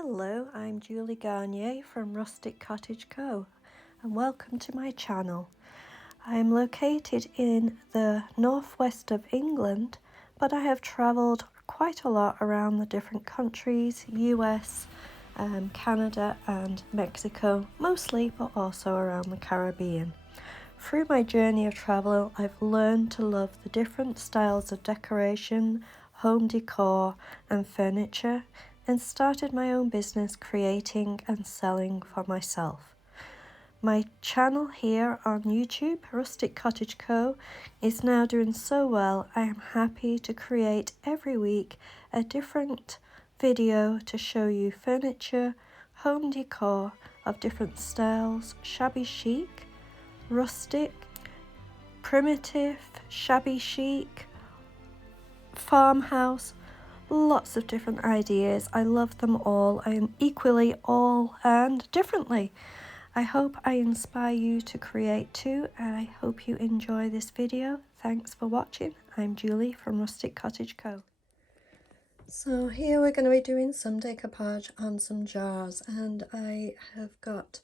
Hello, I'm Julie Garnier from Rustic Cottage Co. and welcome to my channel. I am located in the northwest of England, but I have travelled quite a lot around the different countries, US, Canada and Mexico mostly, but also around the Caribbean. Through my journey of travel, I've learned to love the different styles of decoration, home decor and furniture, and started my own business creating and selling for myself. My channel here on YouTube, Rustic Cottage Co, is now doing so well. I am happy to create every week a different video to show you furniture, home decor of different styles, shabby chic, rustic, primitive, shabby chic, farmhouse, lots of different ideas. I love them all. I am equally all and differently. I hope I inspire you to create too, and I hope you enjoy this video. Thanks for watching. I'm Julie from Rustic Cottage Co. So here we're going to be doing some decoupage on some jars, and I have got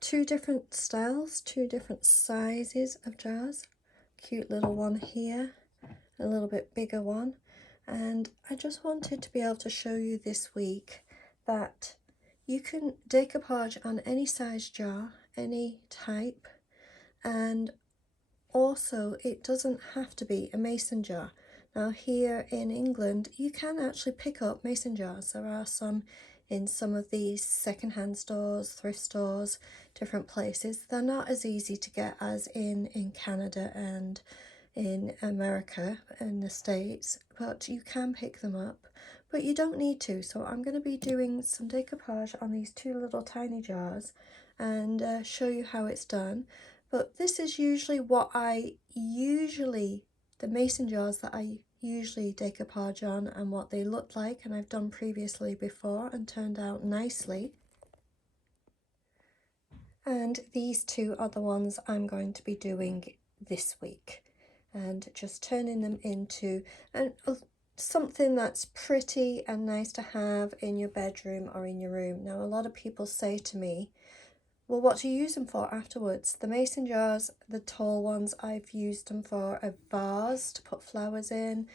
two different styles, two different sizes of jars. Cute little one here, a little bit bigger one, and I just wanted to be able to show you this week that you can decoupage on any size jar, any type, and also it doesn't have to be a mason jar. Now here in England you can actually pick up mason jars. There are some in some of these second-hand stores, thrift stores, different places. They're not as easy to get as in Canada and in America and the States, but you can pick them up, but you don't need to. So I'm going to be doing some decoupage on these two little tiny jars and show you how it's done. But this is usually what the mason jars that I usually decoupage on and what they look like, and I've done previously before and turned out nicely. And these two are the ones I'm going to be doing this week, and just turning them into something that's pretty and nice to have in your bedroom or in your room. Now, a lot of people say to me, well, what do you use them for afterwards? The mason jars, the tall ones, I've used them for a vase to put flowers in.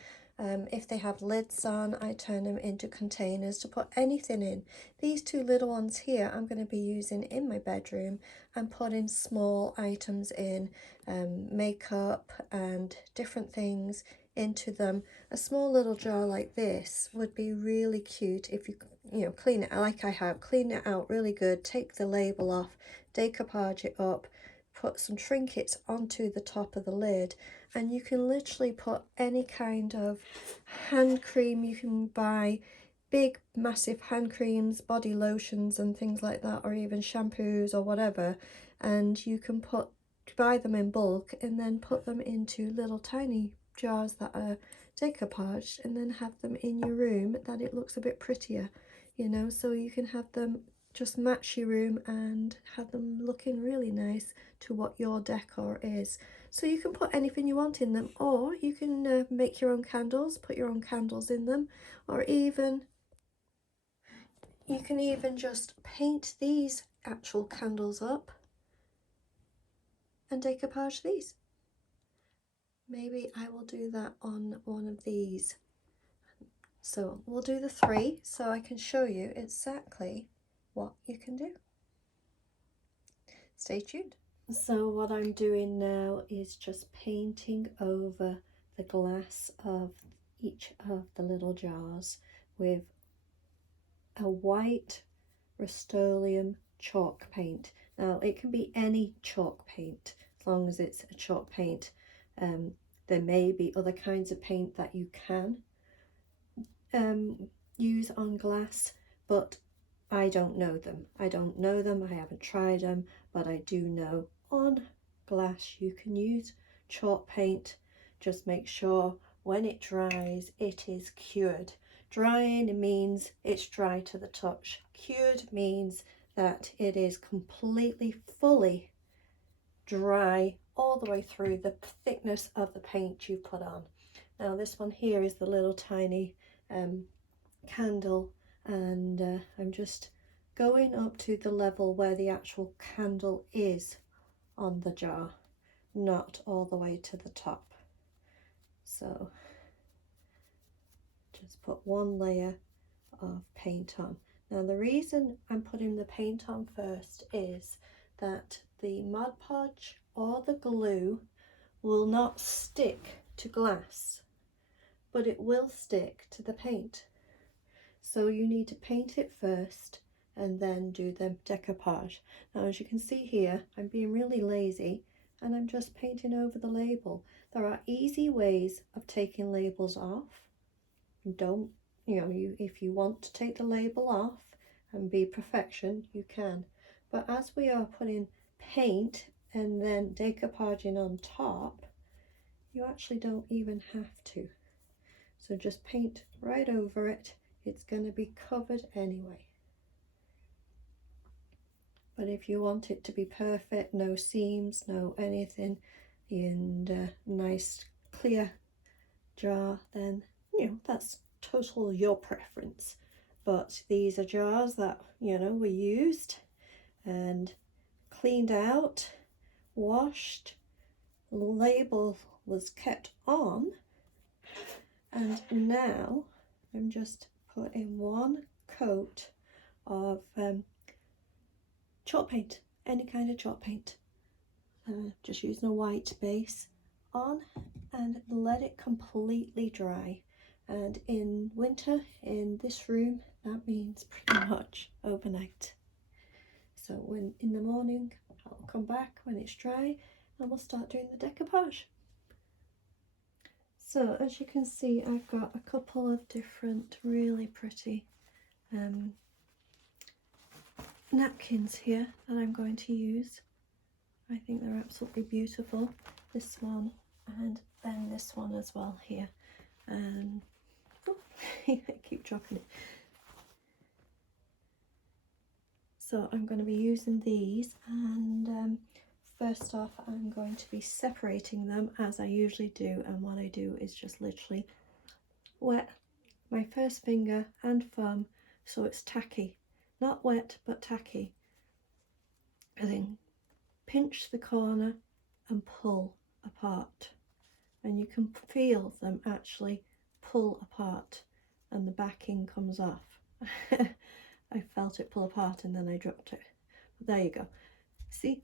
If they have lids on, I turn them into containers to put anything in. These two little ones here I'm going to be using in my bedroom and putting small items in, makeup and different things into them. A small little jar like this would be really cute if you clean it like I have, clean it out really good, take the label off, decoupage it up, put some trinkets onto the top of the lid, and you can literally put any kind of hand cream. You can buy big massive hand creams, body lotions and things like that, or even shampoos or whatever, and you can buy them in bulk and then put them into little tiny jars that are decoupaged, and then have them in your room that it looks a bit prettier, so you can have them just match your room and have them looking really nice to what your decor is. So you can put anything you want in them, or you can make your own candles, put your own candles in them, or even you can even just paint these actual candles up and decoupage these. Maybe I will do that on one of these. So we'll do the three so I can show you exactly what you can do. Stay tuned. So what I'm doing now is just painting over the glass of each of the little jars with a white Rust-Oleum chalk paint. Now it can be any chalk paint as long as it's a chalk paint. There may be other kinds of paint that you can use on glass, but I don't know them. I haven't tried them, but I do know on glass you can use chalk paint. Just make sure when it dries it is cured. Drying means it's dry to the touch. Cured means that it is completely fully dry all the way through the thickness of the paint you put on. Now this one here is the little tiny candle and I'm just going up to the level where the actual candle is on the jar, not all the way to the top. So just put one layer of paint on. Now the reason I'm putting the paint on first is that the Mod Podge or the glue will not stick to glass, but it will stick to the paint. So you need to paint it first and then do the decoupage. Now as you can see here, I'm being really lazy and I'm just painting over the label. There are easy ways of taking labels off. Don't, if you want to take the label off and be perfection, you can. But as we are putting paint and then decoupaging on top, you actually don't even have to. So just paint right over it. It's going to be covered anyway. But if you want it to be perfect, no seams, no anything, and nice clear jar, then that's total your preference. But these are jars that were used and cleaned out, washed, the label was kept on, and now I'm just putting one coat of chalk paint, any kind of chalk paint, just using a white base on, and let it completely dry. And in winter in this room, that means pretty much overnight. So when in the morning I'll come back when it's dry and we'll start doing the decoupage. So as you can see, I've got a couple of different really pretty napkins here that I'm going to use. I think they're absolutely beautiful. This one and then this one as well here. Oh, I keep dropping it. So I'm going to be using these, and first off I'm going to be separating them as I usually do, and what I do is just literally wet my first finger and thumb so it's tacky, not wet but tacky, and then pinch the corner and pull apart, and you can feel them actually pull apart and the backing comes off. I felt it pull apart and then I dropped it. But there you go. See,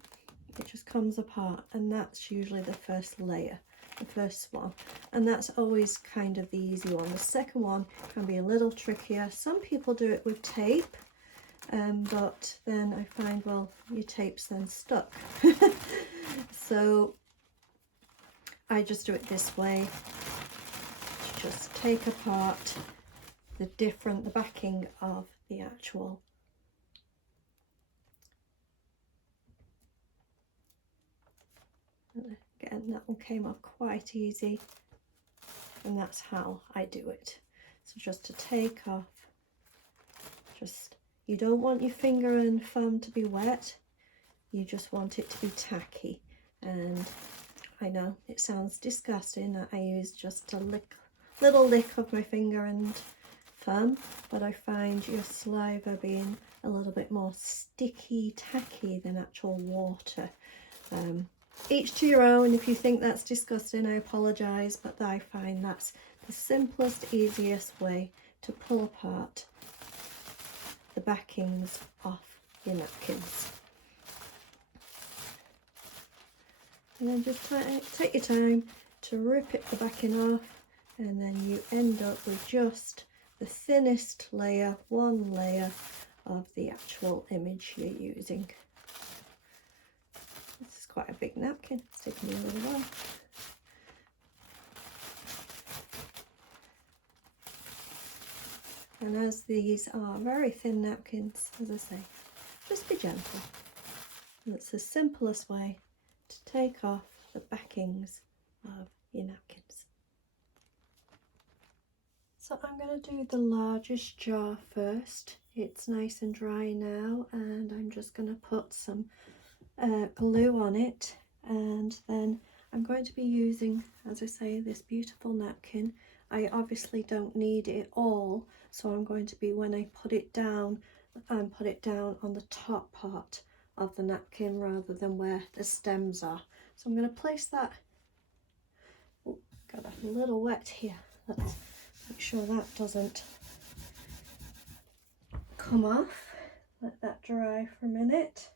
it just comes apart, and that's usually the first layer, the first one, and that's always kind of the easy one. The second one can be a little trickier. Some people do it with tape, but then I find, well, your tape's then stuck. So I just do it this way, to just take apart the backing of the actual again. That one came off quite easy, and that's how I do it. So just to take off, you don't want your finger and thumb to be wet, you just want it to be tacky. And I know it sounds disgusting that I use just a little lick of my finger and thumb, but I find your saliva being a little bit more sticky, tacky than actual water. Each to your own. If you think that's disgusting, I apologise, but I find that's the simplest, easiest way to pull apart the backings off your napkins. And then just take your time to rip the backing off, and then you end up with just the thinnest layer, one layer of the actual image you're using. This is quite a big napkin, it's taking me a little while. And as these are very thin napkins, as I say, just be gentle. And it's the simplest way to take off the backings of your napkins. So I'm going to do the largest jar first. It's nice and dry now, and I'm just going to put some glue on it, and then I'm going to be using, as I say, this beautiful napkin. I obviously don't need it all, so I'm going to be, when I put it down on the top part of the napkin rather than where the stems are. So I'm going to place that. Oh, got a little wet here. Let's make sure that doesn't come off. Let that dry for a minute.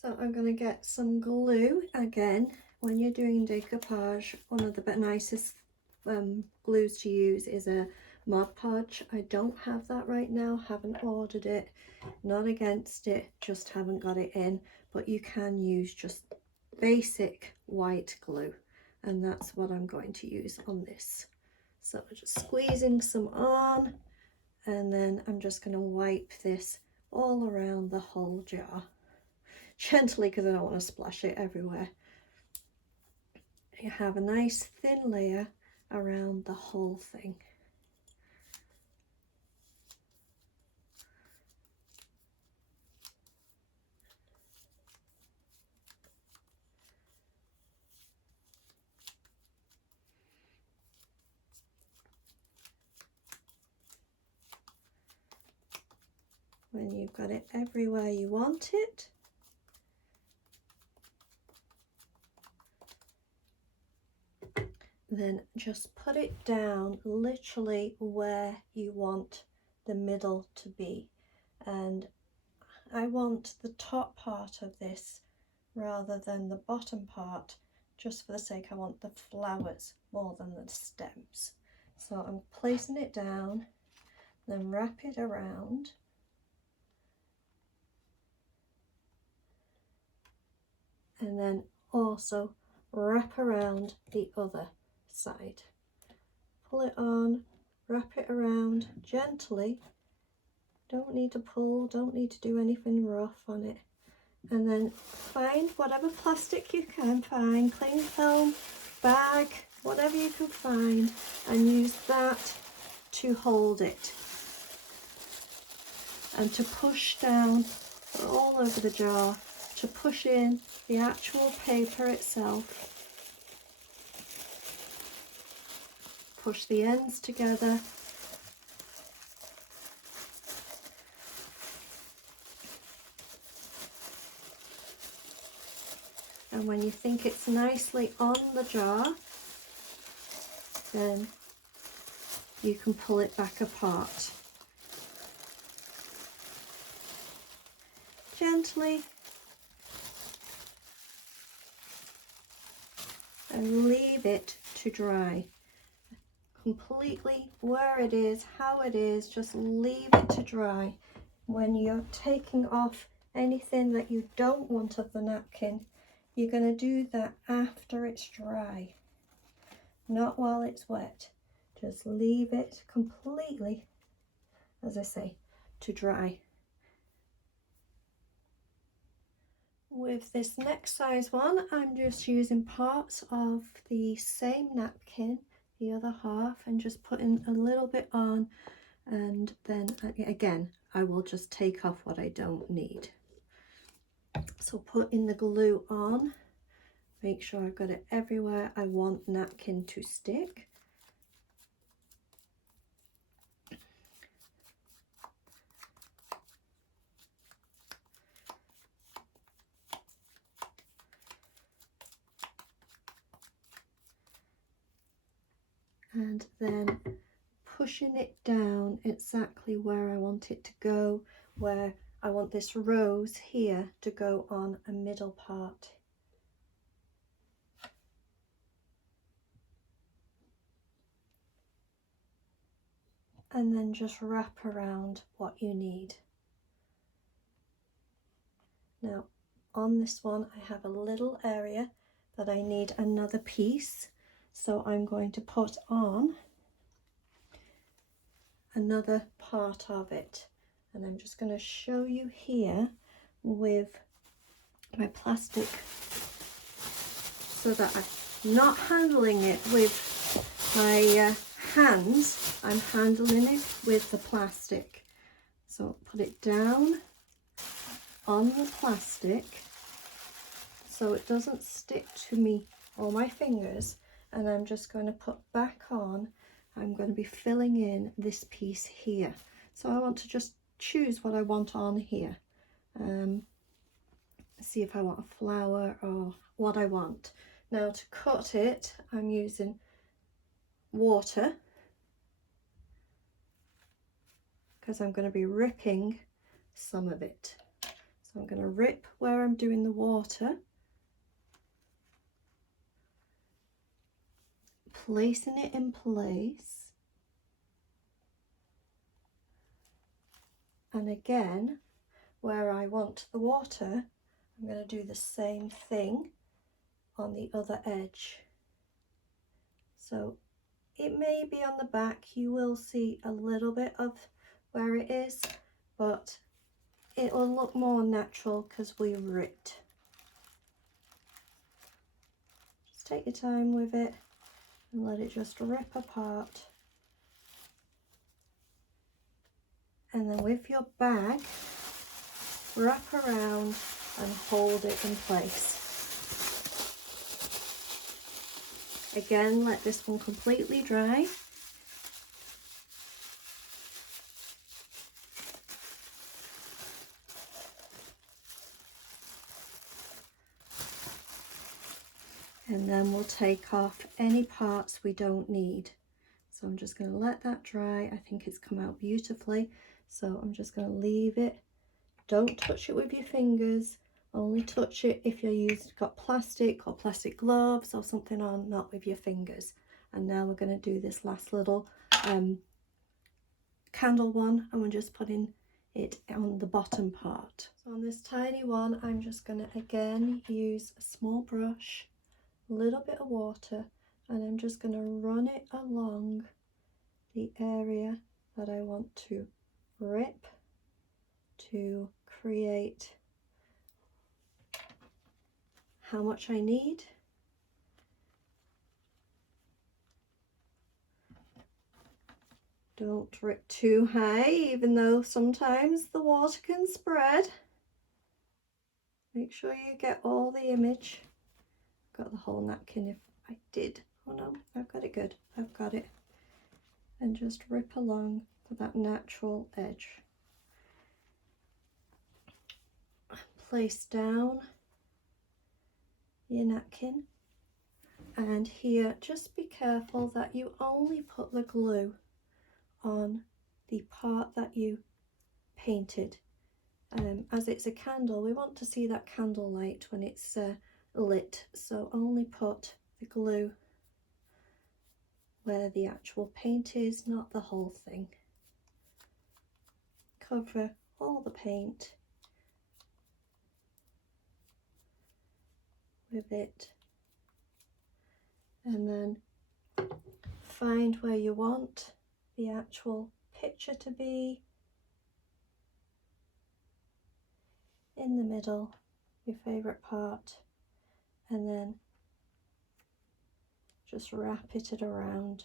So I'm going to get some glue. Again, when you're doing decoupage, one of the nicest glues to use is a Mod Podge. I don't have that right now, haven't ordered it, not against it, just haven't got it in, but you can use just basic white glue, and that's what I'm going to use on this. So just squeezing some on, and then I'm just going to wipe this all around the whole jar. Gently, because I don't want to splash it everywhere. You have a nice thin layer around the whole thing. When you've got it everywhere you want it, then just put it down literally where you want the middle to be. And I want the top part of this rather than the bottom part, just for the sake I want the flowers more than the stems. So I'm placing it down, then wrap it around. And then also wrap around the other side. Pull it on, wrap it around gently. Don't need to pull, don't need to do anything rough on it. And then find whatever plastic you can find, cling film, bag, whatever you can find, and use that to hold it. And to push down all over the jar, to push in the actual paper itself. Push the ends together. And when you think it's nicely on the jar, then you can pull it back apart. Gently. And leave it to dry. Completely where it is, how it is, just leave it to dry. When you're taking off anything that you don't want of the napkin, you're going to do that after it's dry, not while it's wet. Just leave it completely, as I say, to dry. With this next size one, I'm just using parts of the same napkin, the other half, and just putting a little bit on, and then again I will just take off what I don't need. So putting the glue on, make sure I've got it everywhere I want napkin to stick. And then pushing it down exactly where I want it to go, where I want this rose here to go on a middle part. And then just wrap around what you need. Now on this one I have a little area that I need another piece, so I'm going to put on another part of it, and I'm just going to show you here with my plastic so that I'm not handling it with my hands, I'm handling it with the plastic. So put it down on the plastic so it doesn't stick to me or my fingers, and I'm just going to put back on. I'm going to be filling in this piece here. So I want to just choose what I want on here. See if I want a flower or what I want. Now to cut it, I'm using water because I'm going to be ripping some of it. So I'm going to rip where I'm doing the water, placing it in place, and again where I want the water, I'm going to do the same thing on the other edge. So it may be on the back, you will see a little bit of where it is, but it will look more natural because we ripped. Just take your time with it and let it just rip apart. And then with your bag, wrap around and hold it in place. Again, let this one completely dry. And then we'll take off any parts we don't need. So I'm just going to let that dry. I think it's come out beautifully. So I'm just going to leave it. Don't touch it with your fingers. Only touch it if you're got plastic or plastic gloves or something on, not with your fingers. And now we're going to do this last little candle one, and we're just putting it on the bottom part. So on this tiny one, I'm just going to again use a small brush, a little bit of water, and I'm just going to run it along the area that I want to rip to create how much I need. Don't rip too high, even though sometimes the water can spread. Make sure you get all the image. Got the whole napkin if I did. Oh no, I've got it good. I've got it. And just rip along to that natural edge. Place down your napkin, and here just be careful that you only put the glue on the part that you painted. As it's a candle, we want to see that candle light when it's lit, so only put the glue where the actual paint is, not the whole thing. Cover all the paint with it, and then find where you want the actual picture to be. In the middle, your favourite part, and then just wrap it around.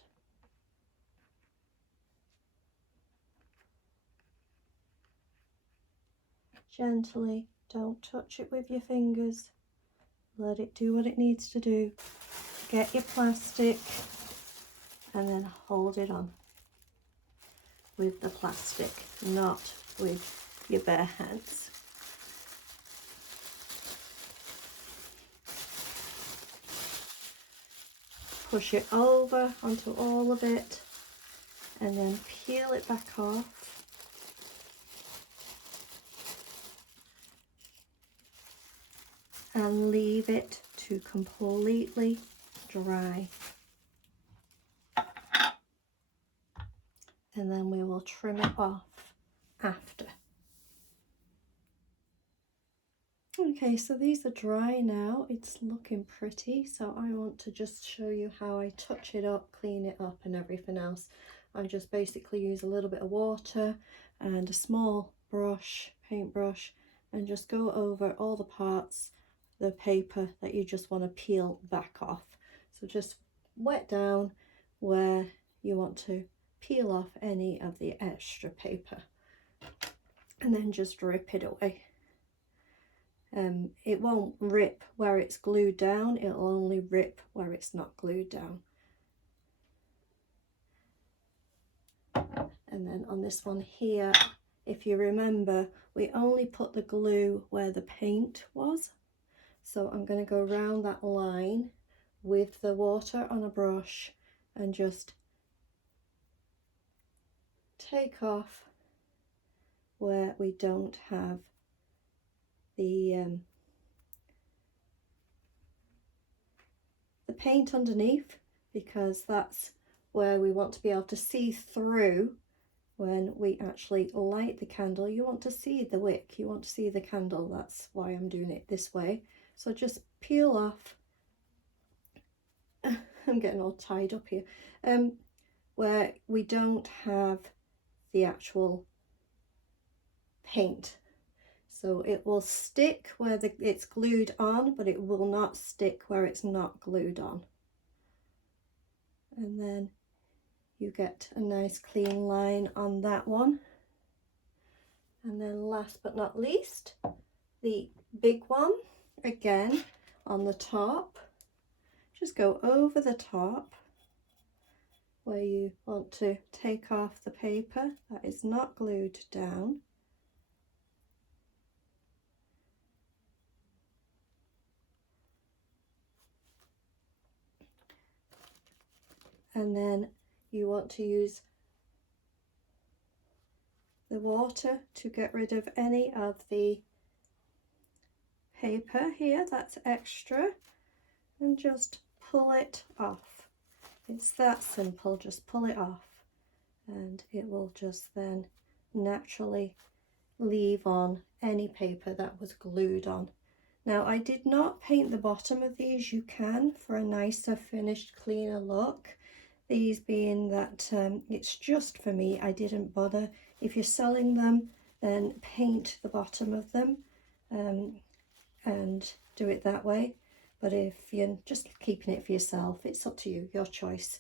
Gently, don't touch it with your fingers. Let it do what it needs to do. Get your plastic and then hold it on with the plastic, not with your bare hands. Push it over onto all of it and then peel it back off. And leave it to completely dry. And then we will trim it off after. Okay, so these are dry now. It's looking pretty, so I want to just show you how I touch it up, clean it up and everything else. I just basically use a little bit of water and a small brush, paintbrush, and just go over all the parts, the paper that you just want to peel back off. So just wet down where you want to peel off any of the extra paper, and then just rip it away. It won't rip where it's glued down, it'll only rip where it's not glued down. And then on this one here, if you remember, we only put the glue where the paint was. So I'm going to go around that line with the water on a brush and just take off where we don't have the paint underneath, because that's where we want to be able to see through when we actually light the candle. You want to see the wick, you want to see the candle. That's why I'm doing it this way. So just peel off. I'm getting all tied up here. Where we don't have the actual paint. So it will stick where it's glued on, but it will not stick where it's not glued on. And then you get a nice clean line on that one. And then last but not least, the big one, again on the top. Just go over the top where you want to take off the paper that is not glued down. And then you want to use the water to get rid of any of the paper here that's extra, and just pull it off. It's that simple, just pull it off and it will just then naturally leave on any paper that was glued on. Now, I did not paint the bottom of these. You can for a nicer finished, cleaner look. These being that it's just for me, I didn't bother. If you're selling them, then paint the bottom of them and do it that way. But if you're just keeping it for yourself, it's up to you, your choice.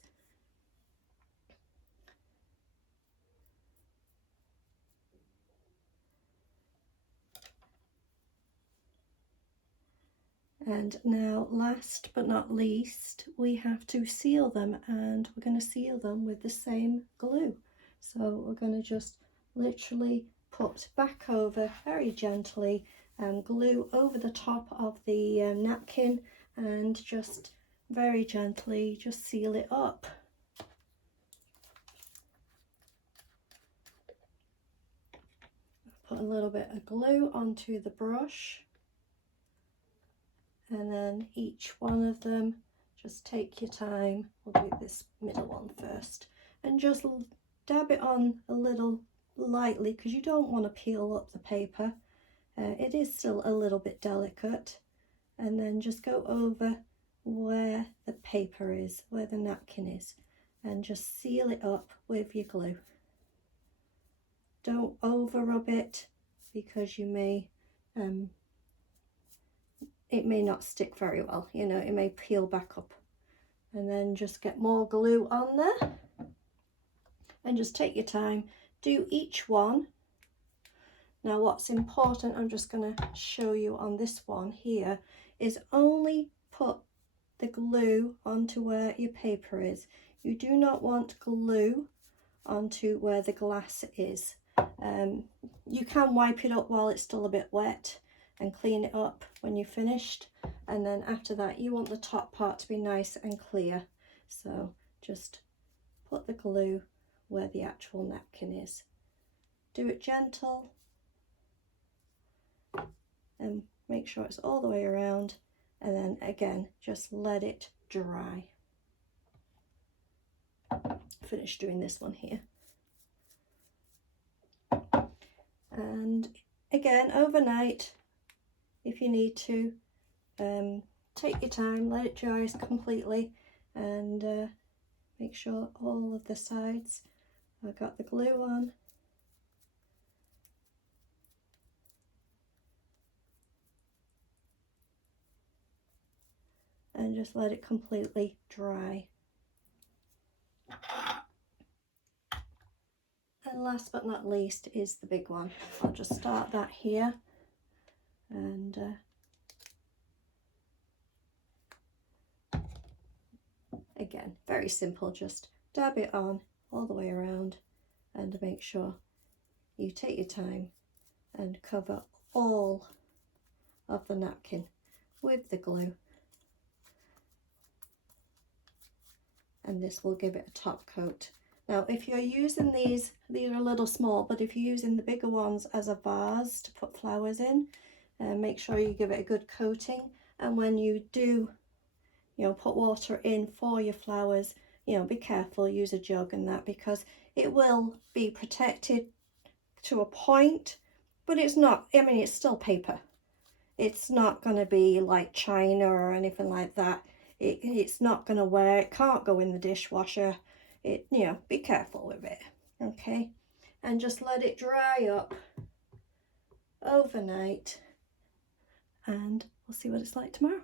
And now, last but not least, we have to seal them, and we're going to seal them with the same glue. So we're going to just literally put back over very gently and glue over the top of the napkin, and just very gently just seal it up. Put a little bit of glue onto the brush. And then each one of them, just take your time. We'll do this middle one first, and just dab it on a little lightly, because you don't want to peel up the paper. It is still a little bit delicate. And then just go over where the paper is, where the napkin is, and just seal it up with your glue. Don't over rub it, because you may it may not stick very well, you know, it may peel back up. And then just get more glue on there, and just take your time, do each one. Now what's important, I'm just going to show you on this one here, is only put the glue onto where your paper is. You do not want glue onto where the glass is. You can wipe it up while it's still a bit wet and clean it up when you're finished, and then after that you want the top part to be nice and clear. So just put the glue where the actual napkin is. Do it gentle and make sure it's all the way around, and then again just let it dry. Finish doing this one here. And again, overnight, if you need to, take your time, let it dry completely, and make sure all of the sides I've got the glue on. And just let it completely dry. And last but not least is the big one. I'll just start that here, And again, very simple, just dab it on all the way around and make sure you take your time and cover all of the napkin with the glue, and this will give it a top coat. Now if you're using these are a little small, but if you're using the bigger ones as a vase to put flowers in, make sure you give it a good coating, and when you do put water in for your flowers, be careful, use a jug and that, because it will be protected to a point, but it's not, I mean, it's still paper. It's not going to be like china or anything like that. It's not going to wear, it can't go in the dishwasher. Be careful with it, okay? And just let it dry up overnight, and we'll see what it's like tomorrow.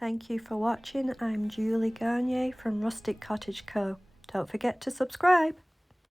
Thank you for watching. I'm Julie Garnier from Rustic Cottage Co. Don't forget to subscribe.